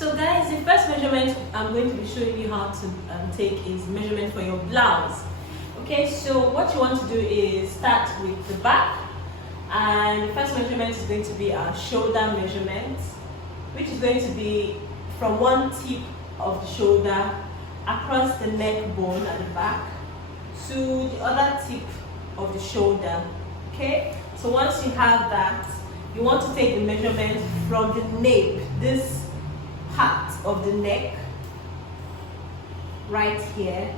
So guys, the first measurement I'm going to be showing you how to take is measurement for your blouse. Okay, so what you want to do is start with the back, and the first measurement is going to be our shoulder measurement, which is going to be from one tip of the shoulder across the neck bone at the back to the other tip of the shoulder. Okay, so once you have that, you want to take the measurement from the nape, this part of the neck right here,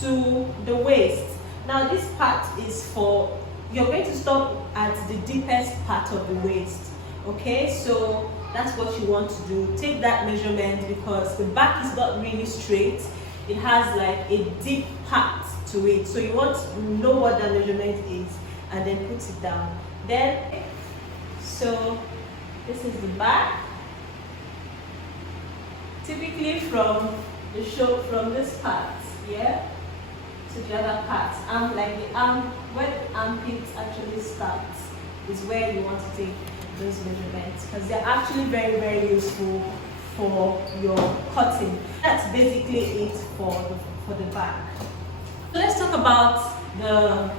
to the waist. Now this part is for, you're going to stop at the deepest part of the waist. Okay, so that's what you want to do. Take that measurement because the back is not really straight. It has like a deep part to it. So you want to know what that measurement is and then put it down. Then, so this is the back. Typically from the from this part, yeah, to the other part, like the arm, where the armpit actually starts is where you want to take those measurements, because they're actually very, very useful for your cutting. That's basically it for the back. So let's talk about the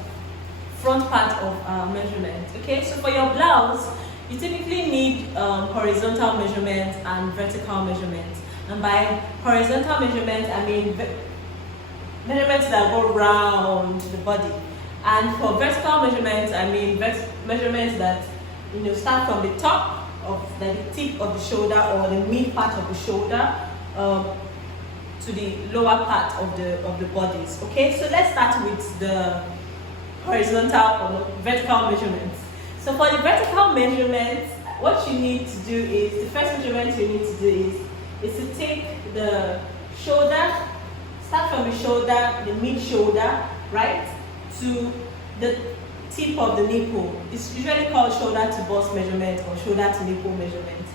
front part of our measurement. Okay, so for your blouse, you typically need horizontal measurement and vertical measurement. And by horizontal measurement, I mean measurements that go round the body. And for vertical measurements, I mean measurements that start from the top of the tip of the shoulder or the mid part of the shoulder to the lower part of the bodies. Okay, so let's start with the horizontal or vertical measurements. So for the vertical measurements, what you need to do is, the first measurement you need to do is to take the shoulder, start from the shoulder, the mid shoulder, right, to the tip of the nipple. It's usually called shoulder to bust measurement or shoulder to nipple measurement,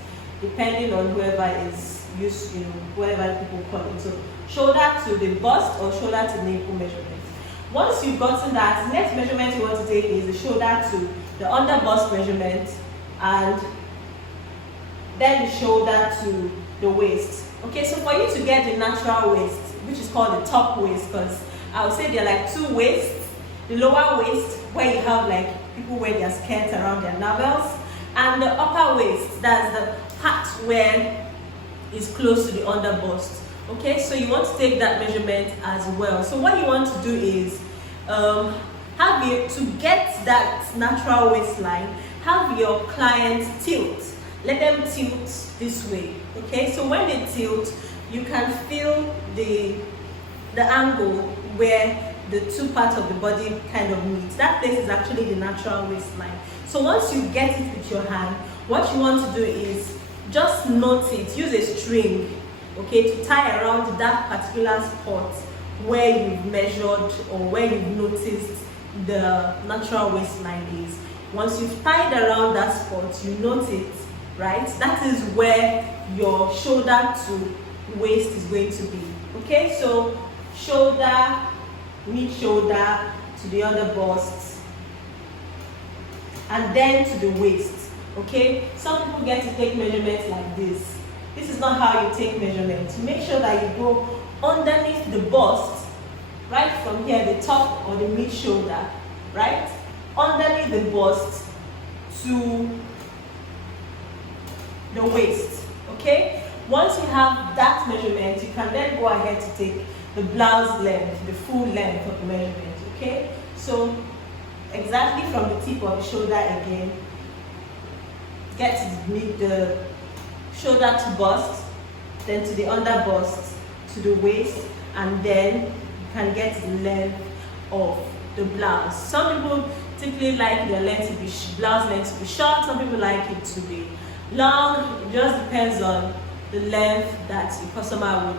depending on whoever is used, whatever people call it. So shoulder to the bust or shoulder to nipple measurement. Once you've gotten that, next measurement you want to take is the shoulder to the under bust measurement, and then the shoulder to the waist. Okay, so for you to get the natural waist, which is called the top waist, because I would say there are like two waists: the lower waist, where you have like people wear their skirts around their navels, and the upper waist, that's the part where it's close to the under bust. Okay, so you want to take that measurement as well. So what you want to do is to get that natural waistline, have your client tilt. Let them tilt this way. Okay, so when they tilt, you can feel the angle where the two parts of the body kind of meet. That place is actually the natural waistline. So once you get it with your hand, what you want to do is just note it. Use a string, okay, to tie around that particular spot where you've measured or where you've noticed the natural waistline is. Once you've tied around that spot, you note it, right? That is where your shoulder to waist is going to be. Okay, so shoulder, mid shoulder to the under bust, and then to the waist. Okay, some people get to take measurements like this. This is not how you take measurements. Make sure that you go underneath the bust, right from here, the top or the mid shoulder, right? Underneath the bust to the waist. Okay, once you have that measurement, you can then go ahead to take the blouse length, the full length of the measurement. Okay, so exactly from the tip of the shoulder again, get to the shoulder to bust, then to the under bust, to the waist, and then you can get the length of the blouse. Some people typically like their length to be blouse length to be short. Some people like it to be long. It just depends on the length that the customer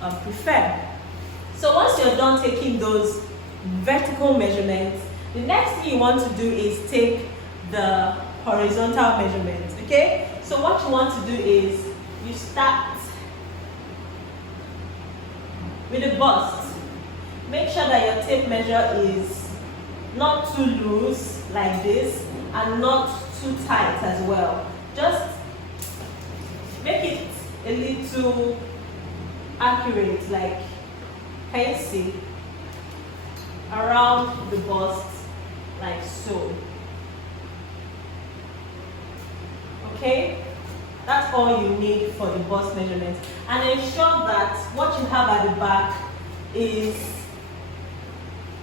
would prefer. So once you're done taking those vertical measurements, the next thing you want to do is take the horizontal measurement. Okay, so what you want to do is you start with the bust. Make sure that your tape measure is not too loose like this and not too tight as well. Just make it a too accurate. Like, can you see around the bust, like so? Okay, that's all you need for the bust measurement, and ensure that what you have at the back is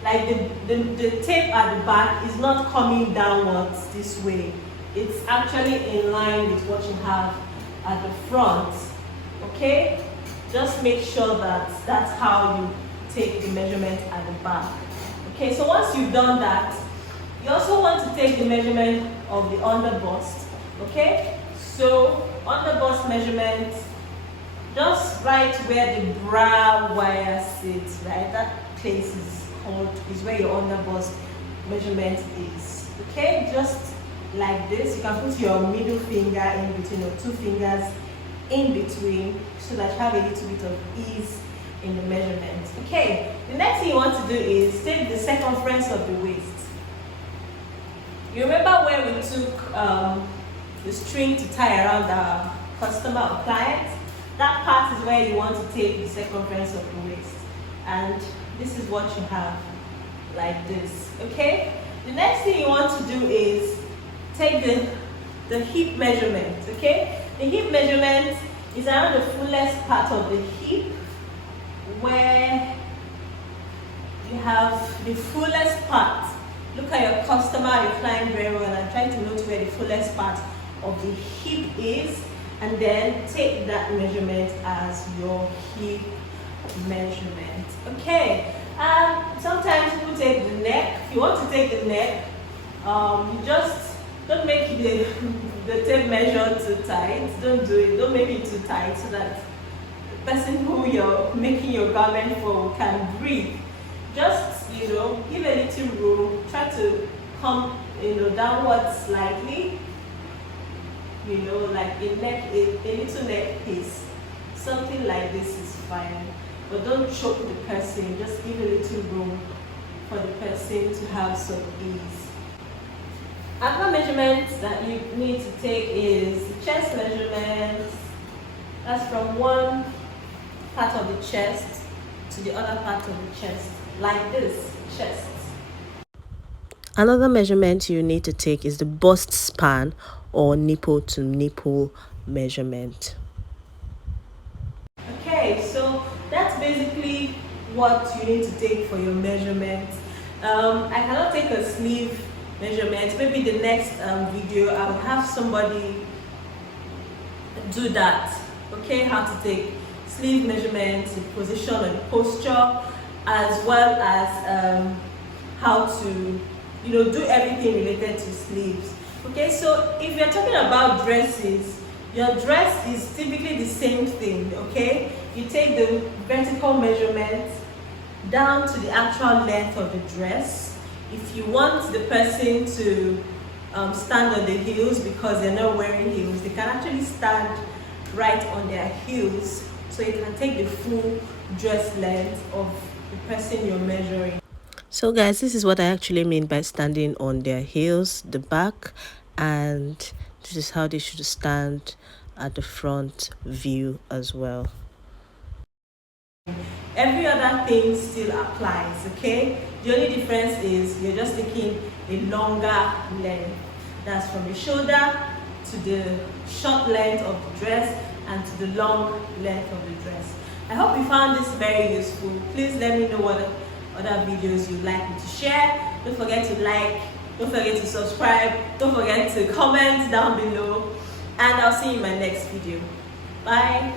like the tape at the back is not coming downwards this way. It's actually in line with what you have at the front. Okay, just make sure that that's how you take the measurement at the back. Okay, so once you've done that, you also want to take the measurement of the under bust. Okay, so under bust measurement, just right where the bra wire sits, right? That place is where your under bust measurement is. Okay, just like this. You can put your middle finger in between, or two fingers in between, so that you have a little bit of ease in the measurement. Okay, the next thing you want to do is take the circumference of the waist. You remember when we took the string to tie around our customer or client? That part is where you want to take the circumference of the waist, and this is what you have, like this. Okay, the next thing you want to do is take the hip measurement. Okay, the hip measurement is around the fullest part of the hip, where you have the fullest part. Look at your customer, your client very well, and try to note where the fullest part of the hip is, and then take that measurement as your hip measurement. Okay, sometimes people take the neck. If you want to take the neck, you just don't make the tape measure too tight. Don't do it. Don't make it too tight, so that the person who you're making your garment for can breathe. Just, give a little room. Try to come, downwards slightly. Like a little neck piece. Something like this is fine. But don't choke the person. Just give a little room for the person to have some ease. Other measurements that you need to take is the chest measurement. That's from one part of the chest to the other part of the chest, like this, chest. Another measurement you need to take is the bust span, or nipple to nipple measurement. Okay, so that's basically what you need to take for your measurement. I cannot take a sleeve measurement. Maybe the next video I will have somebody do that. Okay, how to take sleeve measurements, the position and the posture, as well as how to do everything related to sleeves. Okay, so if you're talking about dresses, your dress is typically the same thing. Okay, you take the vertical measurement down to the actual length of the dress. If you want the person to stand on the heels because they're not wearing heels, they can actually stand right on their heels, so you can take the full dress length of the person you're measuring. So guys, this is what I actually mean by standing on their heels, the back, and this is how they should stand at the front view as well. Every other thing still applies. Okay, the only difference is you're just taking a longer length. That's from the shoulder to the short length of the dress and to the long length of the dress. I hope you found this very useful. Please let me know what other videos you'd like me to share. Don't forget to like, don't forget to subscribe, don't forget to comment down below, and I'll see you in my next video. Bye.